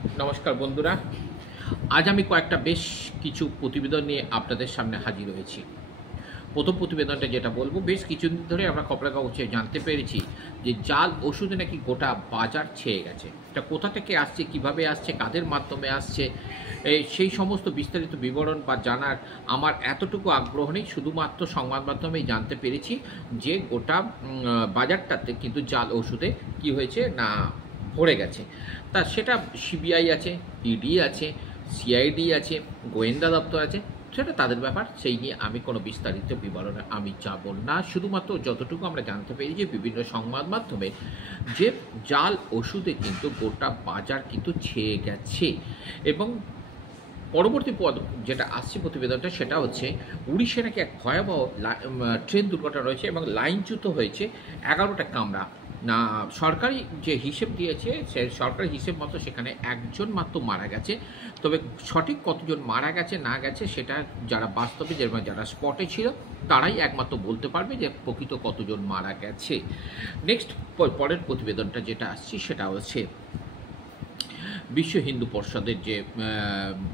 নমস্কার বন্ধুরা, আজ আমি কয়েকটা বেশ কিছু প্রতিবেদন নিয়ে আপনাদের সামনে হাজির হয়েছি। প্রথম প্রতিবেদনটা যেটা বলবো, বেশ কিছুদিন ধরে আমরা খবরের কাগজে জানতে পেরেছি যে জাল ওষুধে নাকি গোটা বাজার ছেয়ে গেছে। এটা কোথা থেকে আসছে, কিভাবে আসছে, কাদের মাধ্যমে আসছে, সেই সমস্ত বিস্তারিত বিবরণ বা জানার আমার এতটুকু আগ্রহ নেই। শুধুমাত্র সংবাদ মাধ্যমেই জানতে পেরেছি যে গোটা বাজারটাতে কিন্তু জাল ওষুধে কি হয়েছে না ভরে গেছে। তা সেটা সিবিআই আছে, ইডি আছে, সিআইডি আছে, গোয়েন্দা দপ্তর আছে, সেটা তাদের ব্যাপার। সেই নিয়ে আমি কোনো বিস্তারিত বিবরণে আমি যাব না। শুধুমাত্র যতটুকু আমরা জানতে পেরি যে বিভিন্ন সংবাদ মাধ্যমে যে জাল ওষুধে কিন্তু গোটা বাজার কিন্তু ছেয়ে গেছে। এবং পরবর্তী পদ যেটা আসছে প্রতিবেদনটা, সেটা হচ্ছে উড়িষ্যায় নাকি এক ভয়াবহ ট্রেন দুর্ঘটনা রয়েছে এবং লাইনচ্যুত হয়েছে 11টা কামরা। না, সরকারি যে হিসেব দিয়েছে সে সরকারি হিসেব মতো সেখানে একজন মাত্র মারা গেছে। তবে সঠিক কতজন মারা গেছে না গেছে সেটা যারা বাস্তবে যারা স্পটে ছিল তারাই একমাত্র বলতে পারবে যে প্রকৃত কতজন মারা গেছে। নেক্সট পরের প্রতিবেদনটা যেটা আসছে সেটা হচ্ছে বিশ্ব হিন্দু পরিষদের যে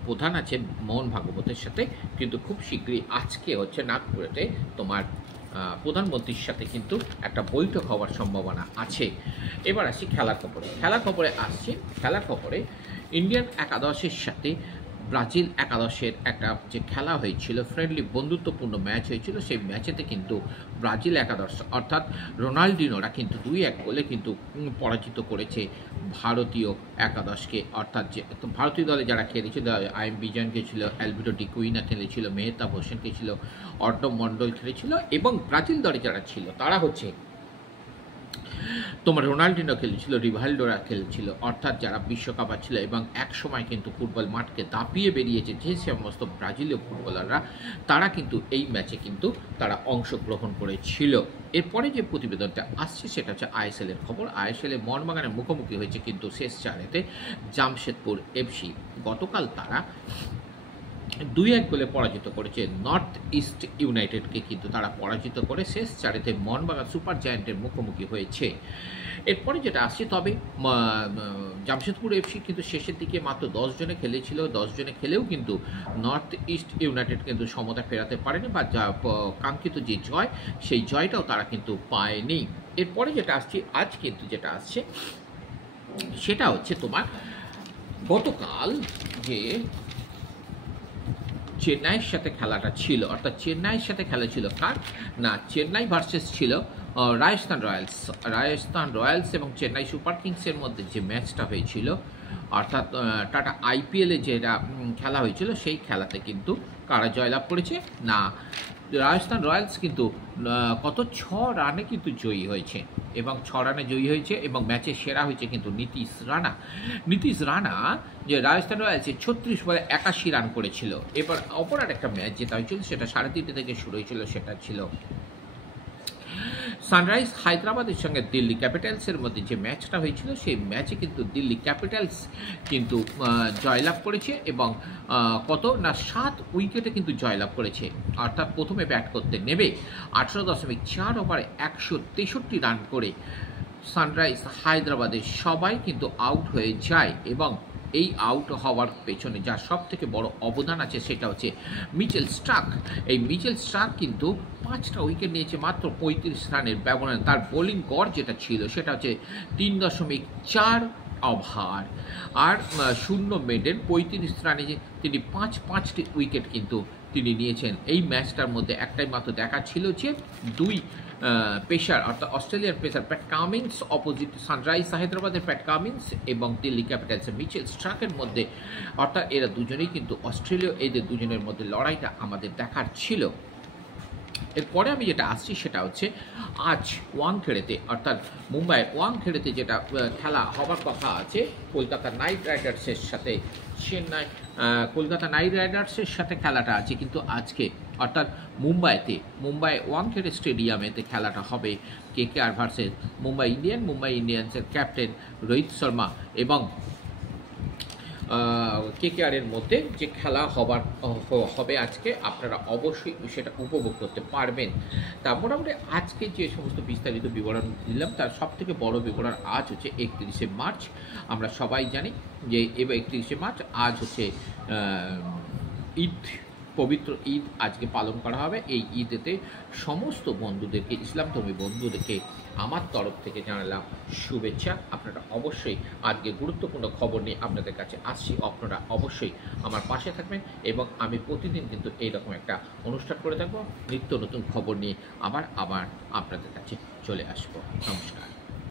প্রধান আছেন মোহন ভাগবতের সাথে কিন্তু খুব শীঘ্রই আজকে হচ্ছে নাগপুরেতে তোমার প্রধানমন্ত্রীর সাথে কিন্তু একটা বৈঠক হওয়ার সম্ভাবনা আছে। এবার আসি খেলার খবরে আসছি। খেলার খবরে ইন্ডিয়ান একাদশের সাথে ব্রাজিল একাদশের একটা যে খেলা হয়েছিল, ফ্রেন্ডলি বন্ধুত্বপূর্ণ ম্যাচ হয়েছিল, সেই ম্যাচেতে কিন্তু ব্রাজিল একাদশ অর্থাৎ রোনাল্ডিনোরা কিন্তু 2-1 গোলে কিন্তু পরাজিত করেছে ভারতীয় একাদশকে। অর্থাৎ যে ভারতীয় দলে যারা খেলেছিল, আই এম বিজয়ন খেলেছিল, অ্যালভিটো ডিকুইনা খেলেছিল, মেহতাব হোসেন খেলেছিল, অর্ণব মণ্ডল খেলেছিল, এবং ব্রাজিল দলে যারা ছিল তারা হচ্ছে তোমার রোনাল্ডিনো খেলেছিল, রিভালডোরা খেলেছিল, অর্থাৎ যারা বিশ্বকাপ ছিল এবং এক সময় কিন্তু ফুটবল মাঠকে দাপিয়ে বেরিয়েছে যে সমস্ত ব্রাজিলীয় ফুটবলাররা, তারা কিন্তু এই ম্যাচে কিন্তু তারা অংশগ্রহণ করেছিল। এরপরে যে প্রতিবেদনটা আসছে সেটা হচ্ছে আইএসএল এর খবর। আইএসএল এ মোহনবাগানের মুখোমুখি হয়েছে কিন্তু শেষ চারেতে জামশেদপুর এফসি। গতকাল তারা 2-1 গোলে পরাজিত করেছে নর্থ ইস্ট ইউনাইটেডকে, কিন্তু তারা পরাজিত করে শেষ চারেতে মোহনবাগান সুপার জায়ান্টের মুখোমুখি হয়েছে। এরপরে যেটা আসছে, তবে জামশেদপুর এফসি কিন্তু শেষের দিকে মাত্র 10 জনে খেলেছিল, 10 জনে খেলেও কিন্তু নর্থ ইস্ট ইউনাইটেড কিন্তু সমতা ফেরাতে পারেনি বা যা কাঙ্ক্ষিত যে জয়, সেই জয়টাও তারা কিন্তু পায়নি। এরপরে যেটা আসছে, আজ কিন্তু যেটা আসছে সেটা হচ্ছে তোমার গতকাল যে চেন্নাইয়ের সাথে খেলাটা ছিল, অর্থাৎ চেন্নাইয়ের সাথে খেলা ছিল কার না, চেন্নাই ভার্সেস ছিল রাজস্থান রয়্যালস এবং চেন্নাই সুপার কিংসের মধ্যে যে ম্যাচটা হয়েছিল, অর্থাৎ টাটা আইপিএলে যেটা খেলা হয়েছিল, সেই খেলাতে কিন্তু কারা জয়লাভ করেছে না, রাজস্থান রয়্যালস কিন্তু কত 6 রানে কিন্তু জয়ী হয়েছে এবং 6 রানে জয়ী হয়েছে এবং ম্যাচের সেরা হয়েছে কিন্তু নীতিশ রানা যে রাজস্থান রয়্যালসে 36 বলে 81 রান করেছিল। এবার অপর একটা ম্যাচ যেটা হয়েছিল সেটা 3:30 থেকে শুরু হয়েছিল, সেটা ছিল সানরাইজ হায়দ্রাবাদের সঙ্গে দিল্লি ক্যাপিটালসের মধ্যে যে ম্যাচটা হয়েছিল, সেই ম্যাচে কিন্তু দিল্লি ক্যাপিটালস কিন্তু জয়লাভ করেছে এবং কত না 7 উইকেটে কিন্তু জয়লাভ করেছে। অর্থাৎ প্রথমে ব্যাট করতে নেবে 18.4 ওভারে 163 রান করে সানরাইজ হায়দ্রাবাদের সবাই কিন্তু আউট হয়ে যায় এবং এই আউট হওয়ার পেছনে যার সব থেকে বড় অবদান আছে সেটা হচ্ছে মিচেল স্টার্ক। এই মিচেল স্টার্ক কিন্তু 5টা উইকেট নিয়েছে মাত্র 35 রানের ব্যবধানে। তার বোলিং গড় যেটা ছিল সেটা হচ্ছে 3.4 ওভার আর 0 মেডেন 35 রানে তিনি 5টি উইকেট কিন্তু তিনি নিয়েছেন। এই ম্যাচটার মধ্যে একটাই মাত্র দেখা ছিল যে 2 পেসার অর্থাৎ অস্ট্রেলিয়ার pacer Pat Cummins opposite sunrise হায়দ্রাবাদের প্যাট কামিন্স এবং দিল্লি ক্যাপিটালসের মিচেল স্টার্কের মধ্যে, অর্থাৎ এরা দুজনেই কিন্তু অস্ট্রেলীয়, এদের দুজনের মধ্যে লড়াইটা আমাদের দেখার ছিল। এরপরে আমি যেটা আসছি সেটা হচ্ছে আজ ওয়াংখেড়েতে অর্থাৎ মুম্বাইয়ের ওয়াংখেড়েতে যেটা খেলা হবার কথা আছে কলকাতা নাইট রাইডার্সের সাথে কলকাতা নাইট রাইডার্সের সাথে খেলাটা আছে কিন্তু আজকে, অর্থাৎ মুম্বাই ওয়াংখেড়ে স্টেডিয়ামেতে খেলাটা হবে কেকেআর ভার্সেস মুম্বাই ইন্ডিয়ান্সের ক্যাপ্টেন রোহিত শর্মা এবং কেকেআরের মধ্যে যে খেলা হবে আজকে, আপনারা অবশ্যই সেটা উপভোগ করতে পারবেন। তা মোটামুটি আজকে যে সমস্ত বিস্তারিত বিবরণ দিলাম তার সবথেকে বড় বিবরণ আজ হচ্ছে 31শে মার্চ। আমরা সবাই জানি যে এবার 31শে মার্চ আজ হচ্ছে ঈদ, পবিত্র ঈদ আজকে পালন করা হবে। এই ঈদেতে সমস্ত বন্ধুদেরকে, ইসলামধর্মী বন্ধুদেরকে আমার তরফ থেকে জানালাম শুভেচ্ছা। আপনারা অবশ্যই আজকে গুরুত্বপূর্ণ খবর নিয়ে আপনাদের কাছে আসছি, আপনারা অবশ্যই আমার পাশে থাকবেন এবং আমি প্রতিদিন কিন্তু এইরকম একটা অনুষ্ঠান করে থাকবো, নিত্য নতুন খবর নিয়ে আবার আপনাদের কাছে চলে আসবো। নমস্কার।